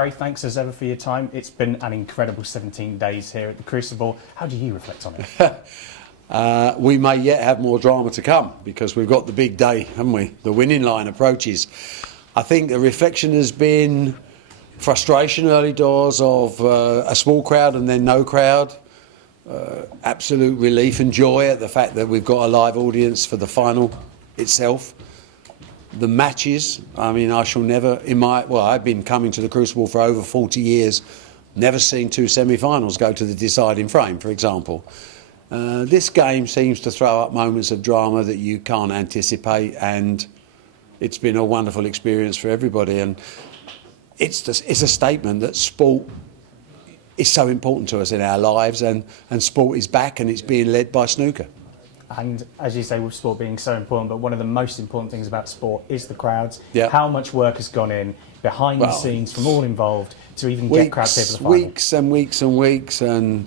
Barry, thanks as ever for your time. It's been an incredible 17 days here at the Crucible. How do you reflect on it? We may yet have more drama to come because we've got the big day, haven't we? The winning line approaches. I think the reflection has been frustration early doors of a small crowd and then no crowd. Absolute relief and joy at the fact that we've got a live audience for the final itself. The matches, I mean, I shall never, I've been coming to the Crucible for over 40 years, never seen two semi-finals go to the deciding frame, for example. This game seems to throw up moments of drama that you can't anticipate, and it's been a wonderful experience for everybody. And it's a statement that sport is so important to us in our lives, and sport is back and it's being led by snooker. And as you say, with sport being so important, but one of the most important things about sport is the crowds. Yeah. How much work has gone in behind the scenes from all involved to even get crowds here for the final? Weeks and weeks and weeks, and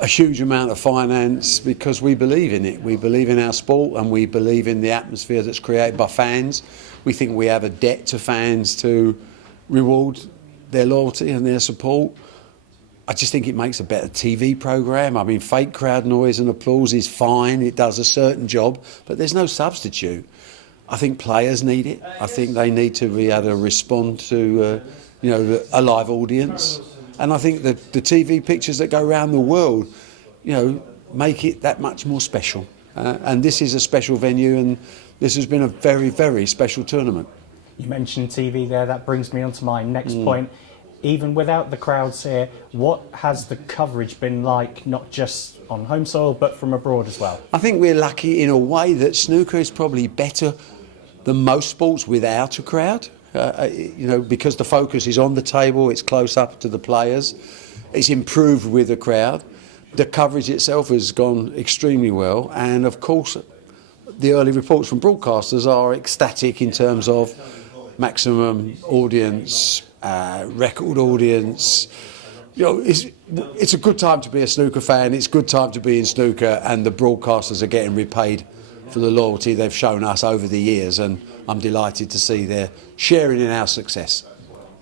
a huge amount of finance, because we believe in it. We believe in our sport and we believe in the atmosphere that's created by fans. We think we have a debt to fans to reward their loyalty and their support. I just think it makes a better TV programme. I mean, fake crowd noise and applause is fine. It does a certain job, but there's no substitute. I think players need it. I think they need to be able to respond to, a live audience. And I think that the TV pictures that go around the world, make it that much more special. And this is a special venue, and this has been a very, very special tournament. You mentioned TV there. That brings me on to my next point. Even without the crowds here, what has the coverage been like, not just on home soil, but from abroad as well? I think we're lucky in a way that snooker is probably better than most sports without a crowd. Because the focus is on the table, it's close up to the players, it's improved with the crowd. The coverage itself has gone extremely well, and of course the early reports from broadcasters are ecstatic in terms of maximum audience, record audience. It's a good time to be a snooker fan, it's a good time to be in snooker, and the broadcasters are getting repaid for the loyalty they've shown us over the years, and I'm delighted to see they're sharing in our success.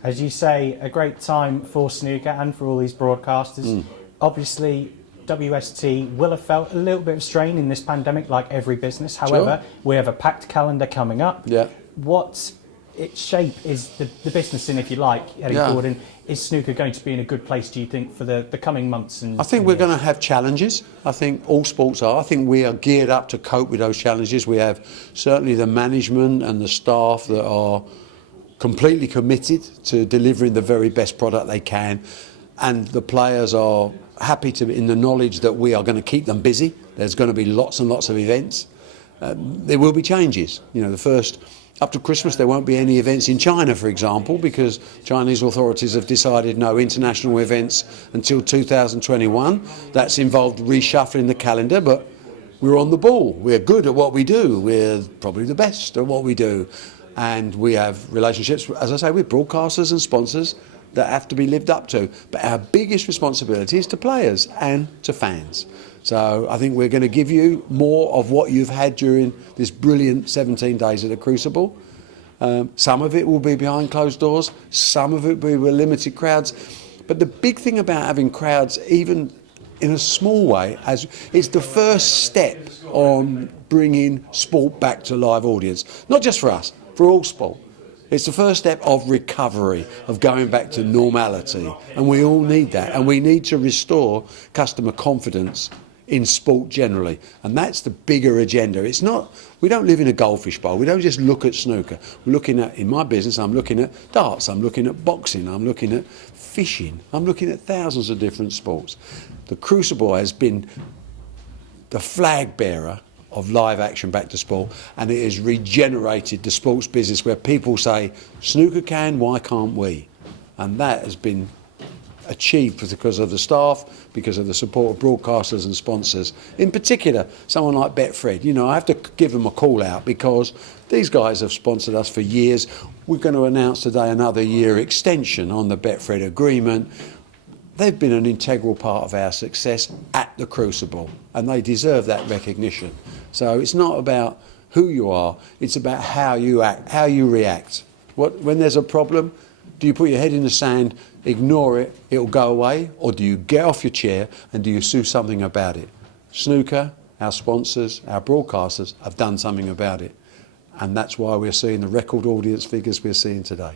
As you say, a great time for snooker and for all these broadcasters. Obviously, WST will have felt a little bit of strain in this pandemic, like every business. However, we have a packed calendar coming up. Yeah. What its shape is the business in, if you like, heading forward, and is snooker going to be in a good place, do you think, for the coming months? I think we're going to have challenges. I think all sports are. I think we are geared up to cope with those challenges. We have certainly the management and the staff that are completely committed to delivering the very best product they can, and the players are happy to in the knowledge that we are going to keep them busy. There's going to be lots and lots of events. There will be changes. Up to Christmas there won't be any events in China, for example, because Chinese authorities have decided no international events until 2021. That's involved reshuffling the calendar, but we're on the ball. We're good at what we do. We're probably the best at what we do. And we have relationships, as I say, with broadcasters and sponsors that have to be lived up to. But our biggest responsibility is to players and to fans. So I think we're going to give you more of what you've had during this brilliant 17 days at the Crucible. Some of it will be behind closed doors, some of it will be with limited crowds. But the big thing about having crowds, even in a small way, it's the first step on bringing sport back to live audience. Not just for us, for all sport. It's the first step of recovery, of going back to normality. And we all need that. And we need to restore customer confidence in sport generally, and that's the bigger agenda. It's not, we don't live in a goldfish bowl. We don't just look at snooker. We're looking at, in my business, I'm looking at darts, I'm looking at boxing, I'm looking at fishing, I'm looking at thousands of different sports. The Crucible has been the flag bearer of live action back to sport, and it has regenerated the sports business where people say, snooker can, why can't we? And that has been achieved because of the staff, because of the support of broadcasters and sponsors. In particular, someone like Betfred. I have to give them a call out because these guys have sponsored us for years. We're going to announce today another year extension on the Betfred agreement. They've been an integral part of our success at the Crucible, and they deserve that recognition. So it's not about who you are, it's about how you act, how you react. When there's a problem, Do you put your head in the sand, ignore it, it'll go away? Or do you get off your chair and do you do something about it? Snooker, our sponsors, our broadcasters have done something about it. And that's why we're seeing the record audience figures we're seeing today.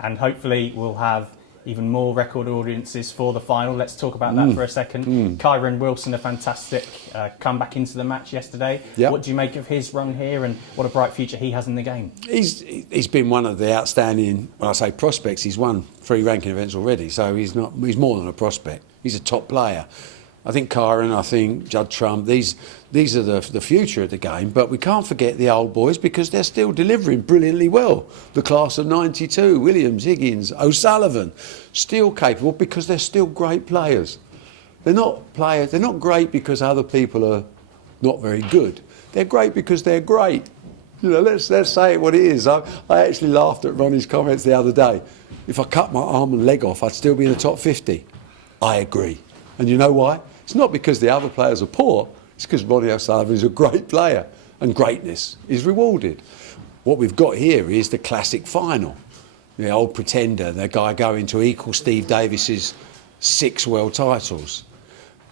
And hopefully we'll have even more record audiences for the final. Let's talk about that for a second. Kyron Wilson, a fantastic comeback into the match yesterday. Yep. What do you make of his run here and what a bright future he has in the game? He's been one of the outstanding, when I say prospects, he's won 3 ranking events already, so he's more than a prospect. He's a top player. I think Kyron, I think Judd Trump, these are the future of the game, but we can't forget the old boys because they're still delivering brilliantly well. The class of 92, Williams, Higgins, O'Sullivan, still capable because they're still great players. They're not great because other people are not very good. They're great because they're great. You know, let's say it what it is. I actually laughed at Ronnie's comments the other day. If I cut my arm and leg off, I'd still be in the top 50. I agree. And you know why? It's not because the other players are poor, it's because Ronnie O'Sullivan is a great player and greatness is rewarded. What we've got here is the classic final. The old pretender, the guy going to equal Steve Davis's 6 world titles,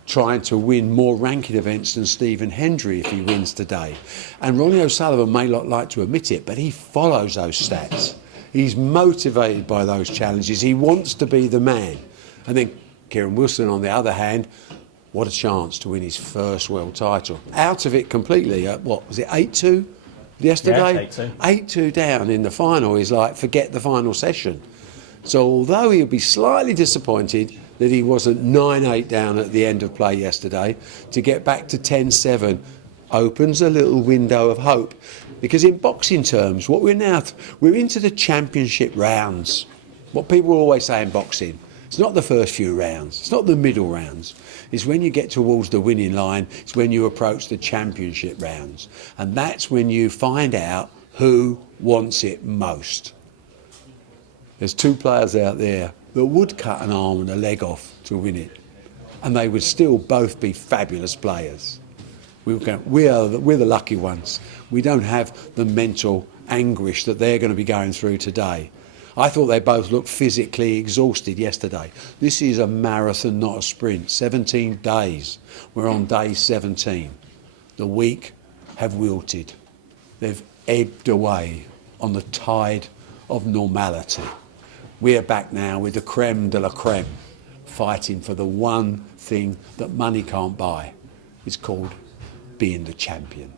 trying to win more ranking events than Stephen Hendry if he wins today. And Ronnie O'Sullivan may not like to admit it, but he follows those stats. He's motivated by those challenges. He wants to be the man. And then Kyron Wilson, on the other hand, what a chance to win his first world title. Out of it completely. What was it, 8-2 yesterday? Yeah, 8-2. 8-2 down in the final is like, forget the final session. So although he'll be slightly disappointed that he wasn't 9-8 down at the end of play yesterday, to get back to 10-7 opens a little window of hope. Because in boxing terms, what we're into the championship rounds. What people always say in boxing, it's not the first few rounds, it's not the middle rounds. It's when you get towards the winning line, it's when you approach the championship rounds. And that's when you find out who wants it most. There's 2 players out there that would cut an arm and a leg off to win it. And they would still both be fabulous players. We're the lucky ones. We don't have the mental anguish that they're going to be going through today. I thought they both looked physically exhausted yesterday. This is a marathon, not a sprint. 17 days. We're on day 17. The weak have wilted. They've ebbed away on the tide of normality. We're back now with the creme de la creme, fighting for the one thing that money can't buy. It's called being the champion.